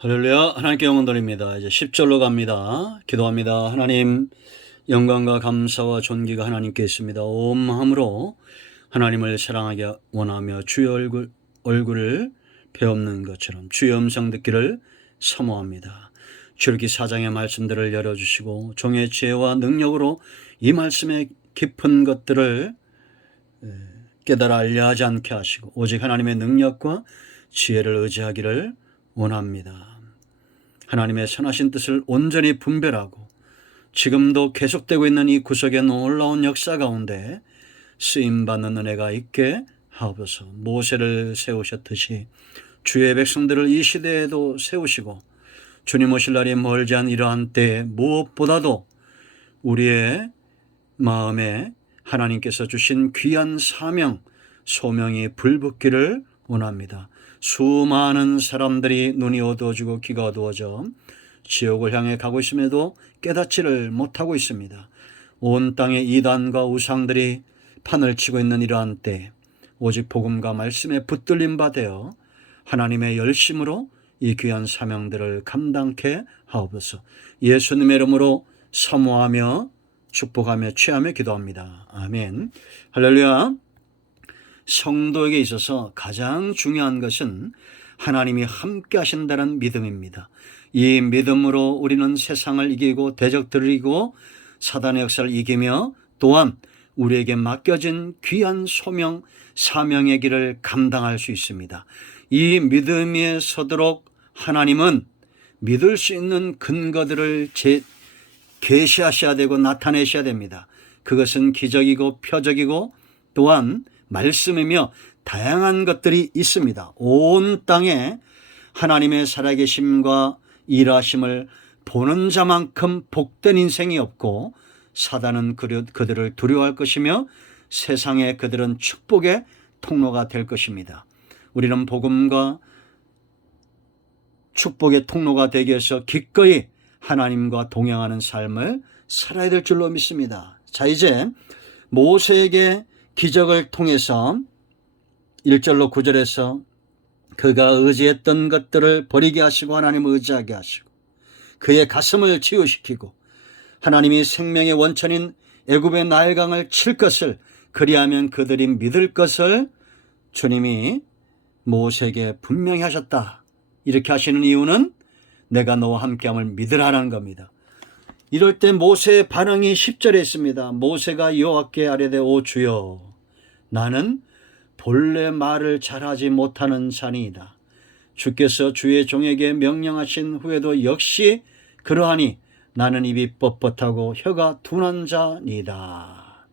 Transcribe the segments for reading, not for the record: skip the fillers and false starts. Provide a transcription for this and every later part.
할렐루야. 하나님께 영광 돌립니다. 이제 10절로 갑니다. 기도합니다. 하나님, 영광과 감사와 존귀가 하나님께 있습니다. 온 마음으로 하나님을 사랑하기 원하며 주의 얼굴을 배우는 것처럼 주의 음성 듣기를 사모합니다. 출애굽기 4장의 말씀들을 열어주시고 종의 지혜와 능력으로 이 말씀의 깊은 것들을 깨달아 알려하지 않게 하시고 오직 하나님의 능력과 지혜를 의지하기를 원합니다. 하나님의 선하신 뜻을 온전히 분별하고 지금도 계속되고 있는 이 구속의 놀라운 역사 가운데 쓰임받는 은혜가 있게 하옵소서. 모세를 세우셨듯이 주의 백성들을 이 시대에도 세우시고 주님 오실 날이 멀지 않은 이러한 때에 무엇보다도 우리의 마음에 하나님께서 주신 귀한 사명, 소명이 불붙기를 원합니다. 수많은 사람들이 눈이 어두워지고 귀가 어두워져 지옥을 향해 가고 있음에도 깨닫지를 못하고 있습니다. 온 땅에 이단과 우상들이 판을 치고 있는 이러한 때 오직 복음과 말씀에 붙들림 받아 하나님의 열심으로 이 귀한 사명들을 감당케 하옵소서. 예수님의 이름으로 사모하며 축복하며 취하며 기도합니다. 아멘. 할렐루야. 성도에게 있어서 가장 중요한 것은 하나님이 함께 하신다는 믿음입니다. 이 믿음으로 우리는 세상을 이기고 대적들을 이기고 사단의 역사를 이기며 또한 우리에게 맡겨진 귀한 소명, 사명의 길을 감당할 수 있습니다. 이 믿음에 서도록 하나님은 믿을 수 있는 근거들을 계시하셔야 되고 나타내셔야 됩니다. 그것은 기적이고 표적이고 또한 말씀이며 다양한 것들이 있습니다. 온 땅에 하나님의 살아계심과 일하심을 보는 자만큼 복된 인생이 없고 사단은 그들을 두려워할 것이며 세상에 그들은 축복의 통로가 될 것입니다. 우리는 복음과 축복의 통로가 되기 위해서 기꺼이 하나님과 동행하는 삶을 살아야 될 줄로 믿습니다. 자, 이제 모세에게 기적을 통해서 1절로 9절에서 그가 의지했던 것들을 버리게 하시고 하나님을 의지하게 하시고 그의 가슴을 치유시키고 하나님이 생명의 원천인 애굽의 나일강을 칠 것을 그리하면 그들이 믿을 것을 주님이 모세에게 분명히 하셨다. 이렇게 하시는 이유는 내가 너와 함께함을 믿으라는 겁니다. 이럴 때 모세의 반응이 10절에 있습니다. 모세가 여호와께 아뢰되 오 주여 나는 본래 말을 잘하지 못하는 자니이다. 주께서 주의 종에게 명령하신 후에도 역시 그러하니 나는 입이 뻣뻣하고 혀가 둔한 자니이다.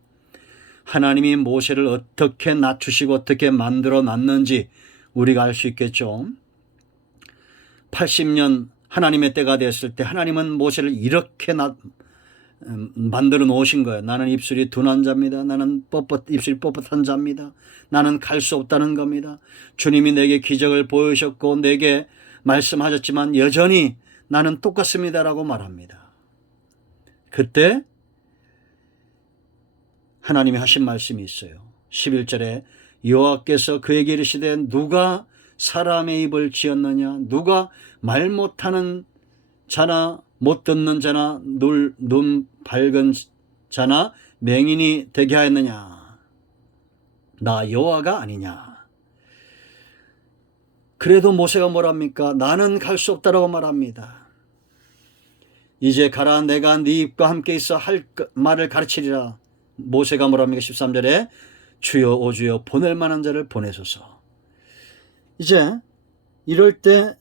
하나님이 모세를 어떻게 낮추시고 어떻게 만들어 놨는지 우리가 알 수 있겠죠. 80년 하나님의 때가 됐을 때 하나님은 모세를 이렇게 만들어 놓으신 거예요. 나는 입술이 둔한 자입니다. 나는 입술이 뻣뻣한 자입니다. 나는 갈 수 없다는 겁니다. 주님이 내게 기적을 보여주셨고 내게 말씀하셨지만 여전히 나는 똑같습니다라고 말합니다. 그때 하나님이 하신 말씀이 있어요. 11절에 여호와께서 그에게 이르시되 누가 사람의 입을 지었느냐 누가 말 못하는 자나 못 듣는 자나 눈 밝은 자나 맹인이 되게 하였느냐 나 여호와가 아니냐. 그래도 모세가 뭐랍니까? 나는 갈 수 없다라고 말합니다. 이제 가라 내가 네 입과 함께 있어 할 말을 가르치리라. 모세가 뭐랍니까? 13절에 주여 오 주여 보낼 만한 자를 보내소서. 이제 이럴 때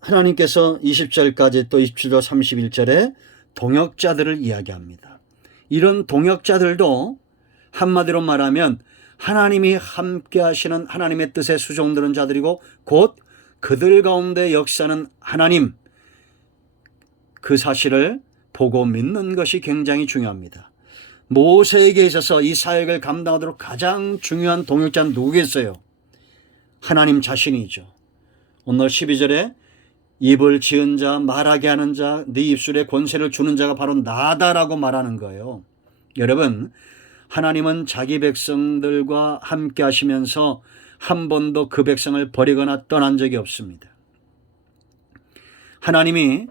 하나님께서 20절까지 또 27절 31절에 동역자들을 이야기합니다. 이런 동역자들도 한마디로 말하면 하나님이 함께 하시는 하나님의 뜻에 수종드는 자들이고 곧 그들 가운데 역사는 하나님, 그 사실을 보고 믿는 것이 굉장히 중요합니다. 모세에게 있어서 이 사역을 감당하도록 가장 중요한 동역자는 누구겠어요? 하나님 자신이죠. 오늘 12절에 입을 지은 자, 말하게 하는 자, 네 입술에 권세를 주는 자가 바로 나다라고 말하는 거예요. 여러분, 하나님은 자기 백성들과 함께 하시면서 한 번도 그 백성을 버리거나 떠난 적이 없습니다. 하나님이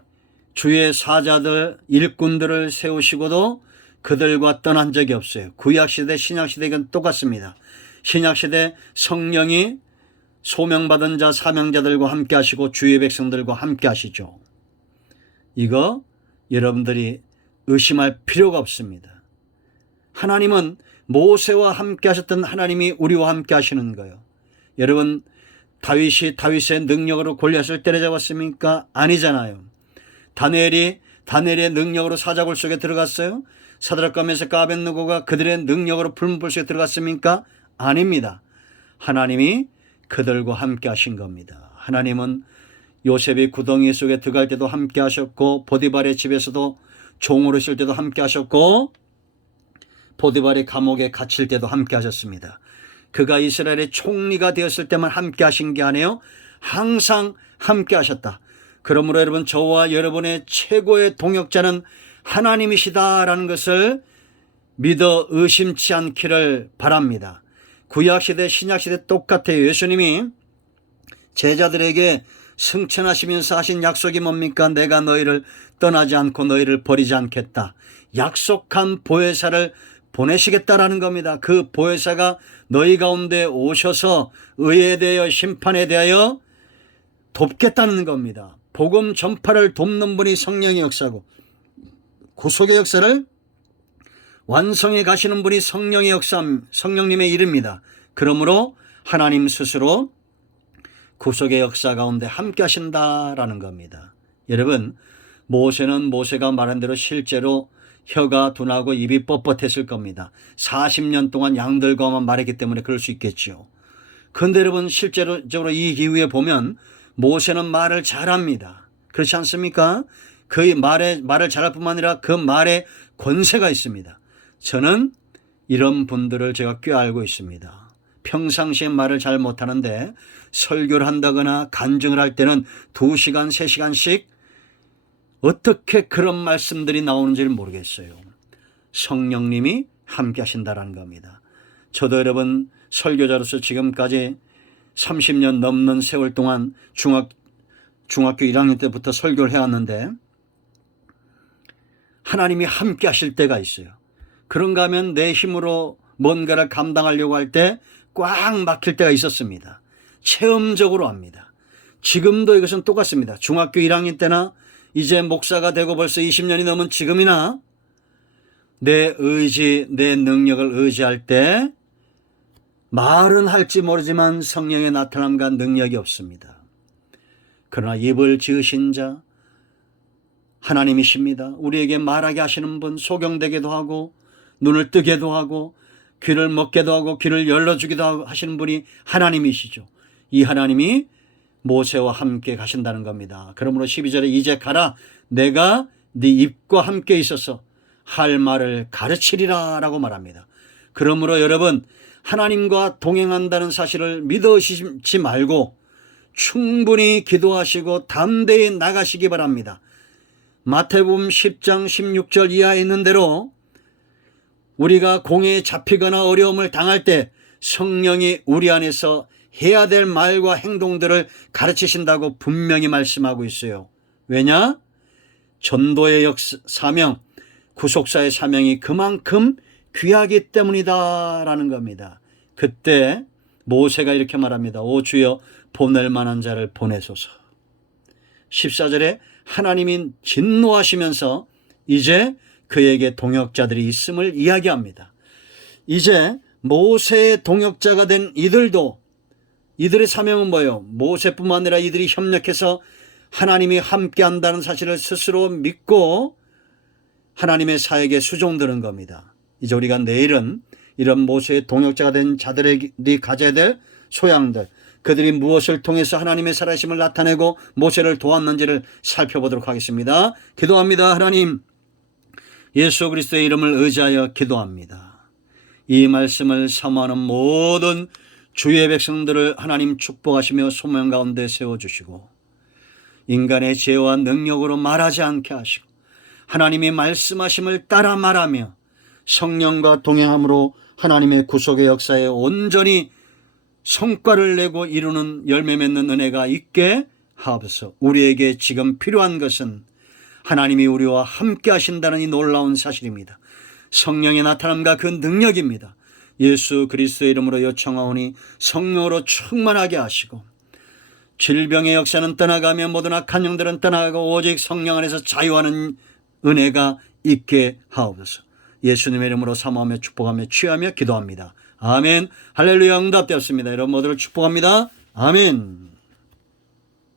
주의 사자들 일꾼들을 세우시고도 그들과 떠난 적이 없어요. 구약시대 신약시대가 똑같습니다. 신약시대 성령이 소명받은 자 사명자들과 함께 하시고 주의 백성들과 함께 하시죠. 이거 여러분들이 의심할 필요가 없습니다. 하나님은 모세와 함께 하셨던 하나님이 우리와 함께 하시는 거예요. 여러분, 다윗이 다윗의 능력으로 골리앗을 때려잡았습니까? 아니잖아요. 다니엘의 능력으로 사자굴 속에 들어갔어요? 사드락과 메삭과 아벳느고가 그들의 능력으로 불문불 속에 들어갔습니까? 아닙니다. 하나님이 그들과 함께 하신 겁니다. 하나님은 요셉이 구덩이 속에 들어갈 때도 함께 하셨고, 보디발의 집에서도 종으로 있을 때도 함께 하셨고, 보디발의 감옥에 갇힐 때도 함께 하셨습니다. 그가 이스라엘의 총리가 되었을 때만 함께 하신 게 아니에요. 항상 함께 하셨다. 그러므로 여러분, 저와 여러분의 최고의 동역자는 하나님이시다라는 것을 믿어 의심치 않기를 바랍니다. 구약시대 신약시대 똑같아요. 예수님이 제자들에게 승천하시면서 하신 약속이 뭡니까? 내가 너희를 떠나지 않고 너희를 버리지 않겠다. 약속한 보혜사를 보내시겠다라는 겁니다. 그 보혜사가 너희 가운데 오셔서 의에 대하여 심판에 대하여 돕겠다는 겁니다. 복음 전파를 돕는 분이 성령의 역사고, 구속의 역사를 완성해 가시는 분이 성령의 역사, 성령님의 이름입니다. 그러므로 하나님 스스로 구속의 역사 가운데 함께 하신다라는 겁니다. 여러분, 모세는 모세가 말한 대로 실제로 혀가 둔하고 입이 뻣뻣했을 겁니다. 40년 동안 양들과만 말했기 때문에 그럴 수 있겠죠. 그런데 여러분, 실제로 이 이후에 보면 모세는 말을 잘합니다. 그렇지 않습니까? 그 말을 잘할 뿐만 아니라 그 말에 권세가 있습니다. 저는 이런 분들을 제가 꽤 알고 있습니다. 평상시에 말을 잘 못하는데 설교를 한다거나 간증을 할 때는 2시간, 3시간씩 어떻게 그런 말씀들이 나오는지를 모르겠어요. 성령님이 함께 하신다는 겁니다. 저도 여러분, 설교자로서 지금까지 30년 넘는 세월 동안 중학교 1학년 때부터 설교를 해왔는데 하나님이 함께 하실 때가 있어요. 그런가 하면 내 힘으로 뭔가를 감당하려고 할 때 꽉 막힐 때가 있었습니다. 체험적으로 압니다. 지금도 이것은 똑같습니다. 중학교 1학년 때나 이제 목사가 되고 벌써 20년이 넘은 지금이나 내 의지, 내 능력을 의지할 때 말은 할지 모르지만 성령의 나타남과 능력이 없습니다. 그러나 입을 지으신 자 하나님이십니다. 우리에게 말하게 하시는 분, 소경되게도 하고 눈을 뜨게도 하고 귀를 먹게도 하고 귀를 열어주기도 하시는 분이 하나님이시죠. 이 하나님이 모세와 함께 가신다는 겁니다. 그러므로 12절에 이제 가라, 내가 네 입과 함께 있어서 할 말을 가르치리라 라고 말합니다. 그러므로 여러분, 하나님과 동행한다는 사실을 믿어 의심치 말고 충분히 기도하시고 담대히 나가시기 바랍니다. 마태복음 10장 16절 이하에 있는 대로 우리가 공에 잡히거나 어려움을 당할 때 성령이 우리 안에서 해야 될 말과 행동들을 가르치신다고 분명히 말씀하고 있어요. 왜냐? 전도의 사명, 구속사의 사명이 그만큼 귀하기 때문이다라는 겁니다. 그때 모세가 이렇게 말합니다. 오 주여, 보낼 만한 자를 보내소서. 14절에 하나님이 진노하시면서 이제 그에게 동역자들이 있음을 이야기합니다. 이제 모세의 동역자가 된 이들도, 이들의 사명은 뭐예요? 모세뿐만 아니라 이들이 협력해서 하나님이 함께 한다는 사실을 스스로 믿고 하나님의 사역에 수종드는 겁니다. 이제 우리가 내일은 이런 모세의 동역자가 된 자들이 가져야 될 소양들, 그들이 무엇을 통해서 하나님의 살아심을 나타내고 모세를 도왔는지를 살펴보도록 하겠습니다. 기도합니다. 하나님, 예수 그리스도의 이름을 의지하여 기도합니다. 이 말씀을 사모하는 모든 주의 백성들을 하나님 축복하시며 소명 가운데 세워주시고 인간의 지혜와 능력으로 말하지 않게 하시고 하나님이 말씀하심을 따라 말하며 성령과 동행함으로 하나님의 구속의 역사에 온전히 성과를 내고 이루는 열매 맺는 은혜가 있게 하옵소서. 우리에게 지금 필요한 것은 하나님이 우리와 함께 하신다는 이 놀라운 사실입니다. 성령의 나타남과 그 능력입니다. 예수 그리스도의 이름으로 요청하오니 성령으로 충만하게 하시고 질병의 역사는 떠나가며 모든 악한 영들은 떠나가고 오직 성령 안에서 자유하는 은혜가 있게 하옵소서. 예수님의 이름으로 사모하며 축복하며 취하며 기도합니다. 아멘. 할렐루야. 응답되었습니다. 여러분 모두를 축복합니다. 아멘.